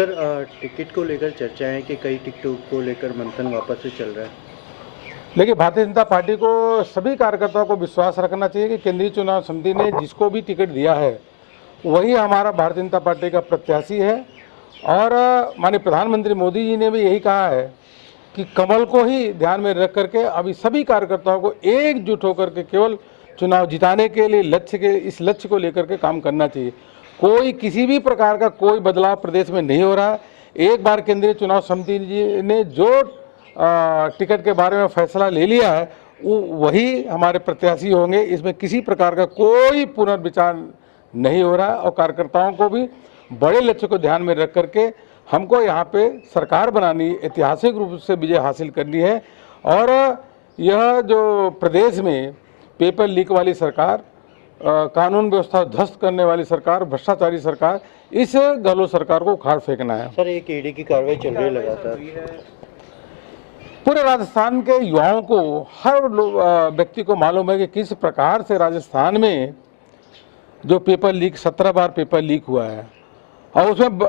Sir ticket को लेकर चर्चा है कि कई टिकटों को लेकर मंथन वापस से चल रहा है। लेकिन भारतीय जनता पार्टी को सभी कार्यकर्ताओं को विश्वास रखना चाहिए कि केंद्रीय चुनाव समिति ने जिसको भी टिकट दिया है वही हमारा भारतीय जनता पार्टी का प्रत्याशी है। और माननीय प्रधानमंत्री मोदी जी ने भी यही कहा है कि कमल को ही ध्यान में रख करके अभी सभी कार्यकर्ताओं को एकजुट होकर के केवल चुनाव जिताने के लिए इस लक्ष्य को लेकर के काम करना चाहिए। कोई किसी भी प्रकार का कोई बदलाव प्रदेश में नहीं हो रहा है। एक बार केंद्रीय चुनाव समिति जी ने जो टिकट के बारे में फैसला ले लिया है वही हमारे प्रत्याशी होंगे। इसमें किसी प्रकार का कोई पुनर्विचार नहीं हो रहा है और कार्यकर्ताओं को भी बड़े लक्ष्य को ध्यान में रख करके हमको यहाँ पे सरकार बनानी, ऐतिहासिक रूप से विजय हासिल करनी है। और यह जो प्रदेश में पेपर लीक वाली सरकार, कानून व्यवस्था ध्वस्त करने वाली सरकार, भ्रष्टाचारी सरकार, इस गहलोत सरकार को उखाड़ फेंकना है। सर एक ईडी की कार्रवाई चल रही है लगातार। पूरे राजस्थान के युवाओं को, हर व्यक्ति को मालूम है कि किस प्रकार से राजस्थान में जो पेपर लीक 17 बार पेपर लीक हुआ है और उसमें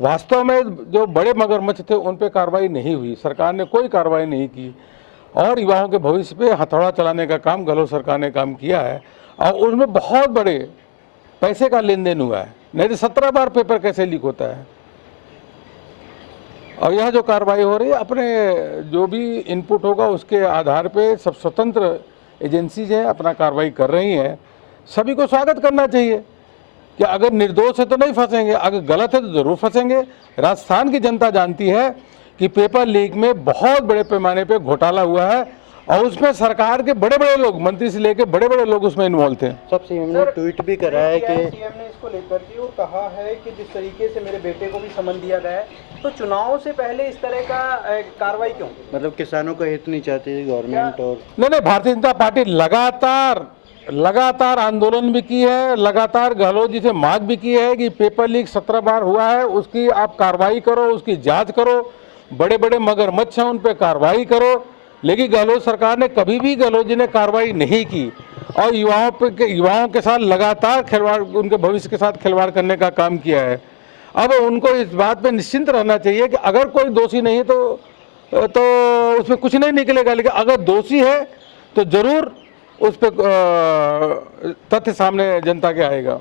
वास्तव में जो बड़े मगरमच्छ थे उन पे कार्रवाई नहीं हुई, सरकार ने कोई कार्रवाई नहीं की और युवाओं के भविष्य पे हथौड़ा चलाने का काम गहलोत सरकार ने काम किया है और उसमें बहुत बड़े पैसे का लेन देन हुआ है। नहीं तो 17 बार पेपर कैसे लीक होता है। और यह जो कार्रवाई हो रही है अपने जो भी इनपुट होगा उसके आधार पे सब स्वतंत्र एजेंसीज हैं अपना कार्रवाई कर रही हैं। सभी को स्वागत करना चाहिए कि अगर निर्दोष है तो नहीं फंसेंगे, अगर गलत है तो जरूर फंसेंगे। राजस्थान की जनता जानती है कि पेपर लीक में बहुत बड़े पैमाने पे घोटाला हुआ है और उसमें सरकार के बड़े बड़े लोग, मंत्री से लेकर बड़े बड़े लोग उसमें इन्वॉल्व थे। सब सीएम ने ट्वीट भी करा है कि सीएम ने इसको लेकर के और कहा है कि जिस तरीके से मेरे बेटे को भी समन दिया गया है तो चुनाव से पहले इस तरह का कार्रवाई क्यों? मतलब किसानों का हित नहीं चाहती गवर्नमेंट। और नहीं, भारतीय जनता पार्टी लगातार आंदोलन भी की है, लगातार गहलोत जी से मांग भी की है कि पेपर लीक 17 बार हुआ है, उसकी आप कार्रवाई करो, उसकी जांच करो, बड़े बड़े मगरमच्छ हैं उन पे कार्रवाई करो। लेकिन गहलोत सरकार ने कभी भी गहलोत जी ने कार्रवाई नहीं की और युवाओं के साथ लगातार खिलवाड़, उनके भविष्य के साथ खिलवाड़ करने का काम किया है। अब उनको इस बात पे निश्चिंत रहना चाहिए कि अगर कोई दोषी नहीं है तो उसमें कुछ नहीं निकलेगा, लेकिन अगर दोषी है तो जरूर उस पर तथ्य सामने जनता के आएगा।